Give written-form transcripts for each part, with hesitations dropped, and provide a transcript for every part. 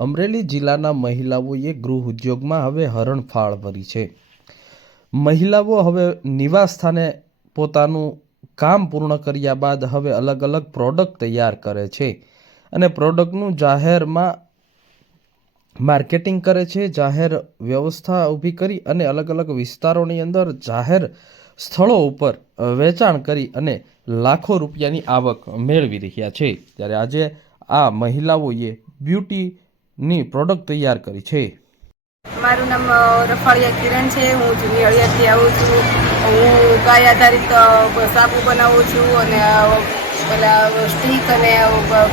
અમરેલી જિલ્લાના મહિલાઓએ ગૃહ ઉદ્યોગમાં હવે હરણફાળ ભરી છે। મહિલાઓ હવે નિવાસ સ્થાને પોતાનું કામ પૂર્ણ કર્યા બાદ હવે અલગ અલગ પ્રોડક્ટ તૈયાર કરે છે અને પ્રોડક્ટનું જાહેરમાં માર્કેટિંગ કરે છે, જાહેર વ્યવસ્થા ઊભી કરી અને અલગ અલગ વિસ્તારોની અંદર જાહેર સ્થળો ઉપર વેચાણ કરી અને લાખો રૂપિયાની આવક મેળવી રહ્યા છે। ત્યારે આજે આ મહિલાઓએ બ્યુટીની પ્રોડક્ટ તૈયાર કરી છે। મારું નામ રફાળિયા કિરણ છે। હું જૂની હળિયાથી આવું છું। હું ગાય આધારિત સાબુ બનાવું છું અને પેલા સ્ટીક અને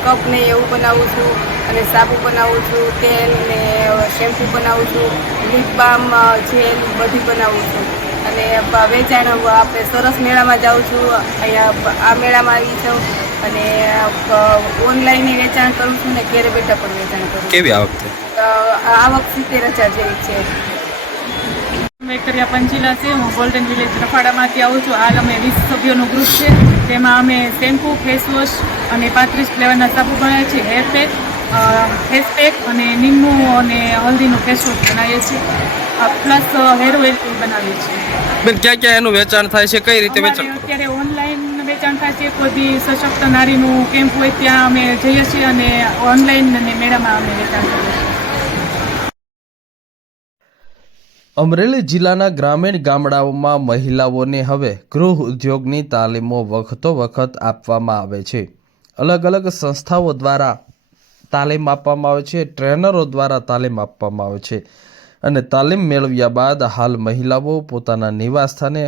કપ ને એવું બનાવું છું અને સાબુ બનાવું છું, તેલ ને શેમ્પૂ બનાવું છું, લિપ બામ, જેલ બધી બનાવું છું અને વેચાણ આપણે સરસ મેળામાં જાઉં છું। અહીંયા આ મેળામાં આવી છું અને ઓનલાઈન વેચાણ કરું છું ને ઘરે બેઠા પણ વેચાણ કરું છું। કેવી આવક છે? આવક 70,000 જેવી છે। વેક્ટરિયા પંચીલા છે। હું ગોલ્ડન વિલેજ રફાડામાંથી આવું છું। હાલ અમે 20 સભ્યોનું ગ્રુપ છે। તેમાં અમે શેમ્પૂ, ફેસ વોશ અને 35 ફ્લેવરના સાબુ બનાવીએ છીએ, હેર પેક, ફેસ પેક અને નીમનું અને હલ્દીનું ફેસ વોશ બનાવીએ છીએ, પ્લસ હેર ઓઇલ બનાવીએ છીએ। બેન, ક્યાં ક્યાં એનું વેચાણ થાય છે, કઈ રીતે વેચાણ? અત્યારે ઓનલાઈન વેચાણ થાય છે। કોઈ બી સશક્ત નારીનું કેમ્પ હોય ત્યાં અમે જઈએ છીએ અને ઓનલાઈન અને મેળામાં અમે વેચાણ કરીએ છીએ। અમરેલી જિલ્લાના ગ્રામીણ ગામડાઓમાં મહિલાઓને હવે ગૃહ ઉદ્યોગની તાલીમો વખતો વખત આપવામાં આવે છે। અલગ અલગ સંસ્થાઓ દ્વારા તાલીમ આપવામાં આવે છે, ટ્રેનરો દ્વારા તાલીમ આપવામાં આવે છે અને તાલીમ મેળવ્યા બાદ હાલ મહિલાઓ પોતાના નિવાસ સ્થાને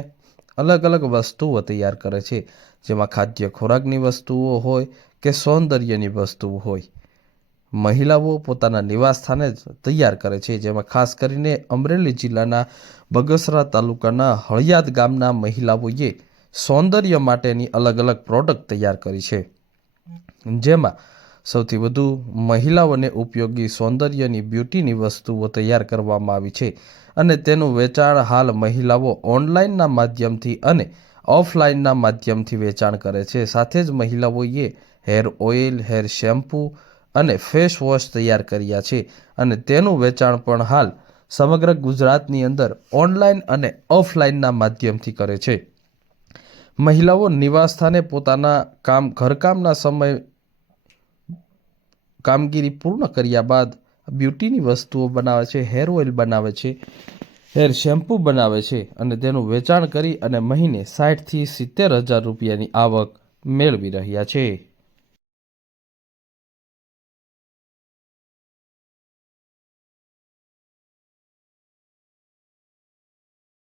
અલગ અલગ વસ્તુઓ તૈયાર કરે છે, જેમાં ખાદ્ય ખોરાકની વસ્તુઓ હોય કે સૌંદર્યની વસ્તુઓ હોય, મહિલાઓ પોતાના નિવાસ સ્થાને જ તૈયાર કરે છે। જેમાં ખાસ કરીને અમરેલી જિલ્લાના બગસરા તાલુકાના હળિયાદ ગામના મહિલાઓએ સૌંદર્ય માટેની અલગ અલગ પ્રોડક્ટ તૈયાર કરી છે, જેમાં સૌથી વધુ મહિલાઓને ઉપયોગી સૌંદર્યની બ્યુટીની વસ્તુઓ તૈયાર કરવામાં આવી છે અને તેનું વેચાણ હાલ મહિલાઓ ઓનલાઈનના માધ્યમથી અને ઓફલાઈનના માધ્યમથી વેચાણ કરે છે। સાથે જ મહિલાઓએ હેર ઓઇલ, હેર શેમ્પૂ અને ફેસ વોશ તૈયાર કર્યા છે અને તેનું વેચાણ પણ હાલ સમગ્ર ગુજરાતની અંદર ઓનલાઈન અને ઓફલાઈનના માધ્યમથી કરે છે। મહિલાઓ નિવાસ સ્થાને પોતાના ઘરકામના સમય કામગીરી પૂર્ણ કર્યા બાદ બ્યુટીની વસ્તુઓ બનાવે છે, હેર ઓઇલ બનાવે છે, હેર શેમ્પૂ બનાવે છે અને તેનું વેચાણ કરી અને મહિને 60,000 થી 70,000 રૂપિયાની આવક મેળવી રહ્યા છે।